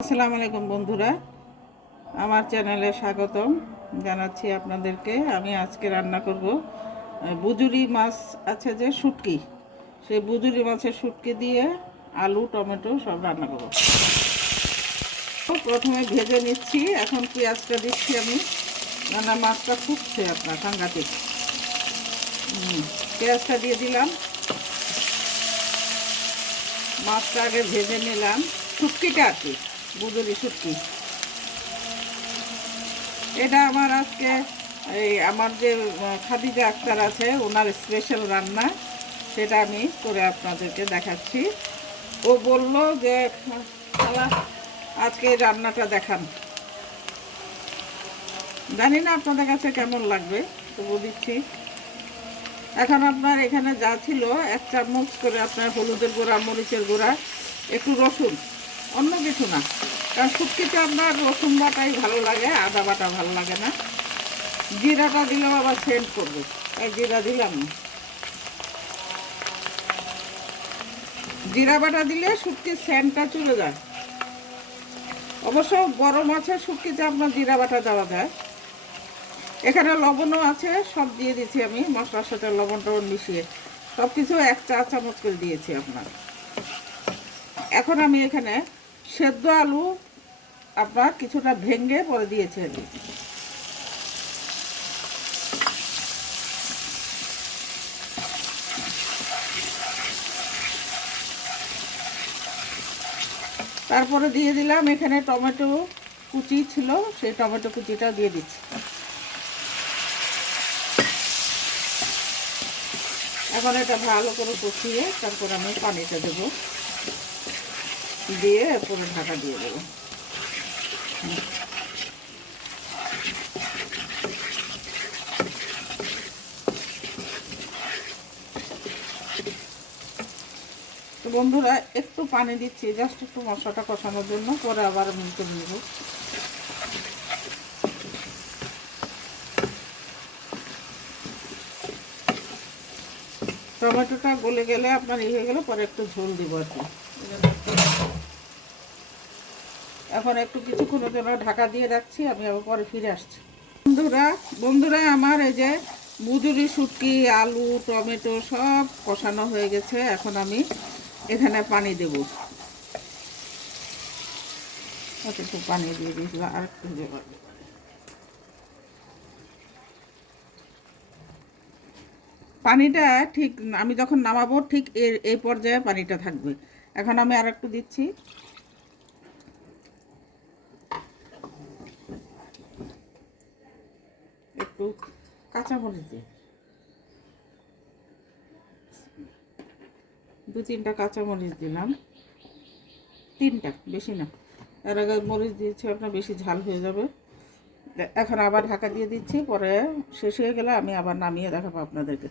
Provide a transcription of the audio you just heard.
আসসালামু আলাইকুম বন্ধুরা, আমার চ্যানেলে স্বাগতম জানাচ্ছি আপনাদেরকে। আমি আজকে রান্না করব বুজুরি মাছ আছে যে শুটকি, সেই বুজুরি মাছের শুটকি দিয়ে আলু টমেটো সব রান্না করব। প্রথমে ভেজে নিচ্ছি, এখন পেঁয়াজটা দিচ্ছি আমি। রান্না মাছটা ফুটছে আপনার সাংঘাতিক। পেঁয়াজটা দিয়ে দিলাম, মাছটা আগে ভেজে নিলাম। শুটকিটা আর কি, বুজুরি শুটকি। এটা আমার আজকে আমার যে খাদিজা আক্তার আছে ওনার স্পেশাল রান্না, সেটা আমি করে আপনাদেরকে দেখাচ্ছি। ও বলল যে খালা আজকে এই রান্নাটা দেখান। জানি না আপনাদের কাছে কেমন লাগবে, তবু দিচ্ছি। এখন আপনার এখানে যা ছিল 1 চামচ করে আপনার হলুদের গুঁড়া, মরিচের গুঁড়া, একটু রসুন, অন্য কিছু না। কারণ শুটকিতে আপনার রসুন বাটাই ভালো লাগে, আদা বাটা ভালো লাগে না। জিরাটা দিলেও আবার সেন্ট করবে, তাই জিরা দিলাম না। জিরা বাটা দিলে শুটকির সেন্টটা চলে যায়। অবশ্য বড় মাছের শুটকিতে আপনার জিরা বাটা দেওয়া যায়। এখানে লবণও আছে, সব দিয়ে দিচ্ছি আমি মশলার সাথে, লবণ টবণ মিশিয়ে সব কিছু 1 চা চামচ করে দিয়েছি আপনার। এখন আমি এখানে সেদ্ধ আলু আপনার কিছুটা ভেঙে পরে দিয়েছি আমি। তারপরে দিয়ে দিলাম এখানে টমেটো কুচি ছিল, সেই টমেটো কুচিটা দিয়ে দিচ্ছি। এখন এটা ভালো করে কষিয়ে তারপর আমি পানিটা দেবো, দিয়ে পুরো ঢাকা দিয়ে দেবো। তো বন্ধুরা একটু পানি দিচ্ছি, জাস্ট একটু মশলাটা কষানোর জন্য, পরে আবার আমি করে নেব। টমেটোটা গলে গেলে আপনার হয়ে গেলে পরে একটু ঝোল দিব আর কি। এখন একটু কিছুক্ষণের জন্য ঢাকা দিয়ে রাখছি, আমি আবার পরে ফিরে আসছি। বন্ধুরা আমার এই যে বুজুরি শুটকি, আলু টমেটো সব কষানো হয়ে গেছে। এখন আমি এখানে পানি দেব, একটু পানি দিয়ে দিয়েছিলাম, আর একটু দেব। পানিটা ঠিক আমি যখন নামাবো ঠিক এই পর্যায়ে পানিটা থাকবে। এখন আমি আর একটু দিচ্ছি। একটু কাঁচামরিচ দিয়ে 2-3টা কাঁচামরিচ দিলাম, 3টা, বেশি না। এর আগে মরিচ দিয়েছি আপনার, বেশি ঝাল হয়ে যাবে। এখন আবার ঢাকা দিয়ে দিচ্ছি, পরে শেষ হয়ে গেলে আমি আবার নামিয়ে দেখাবো আপনাদেরকে।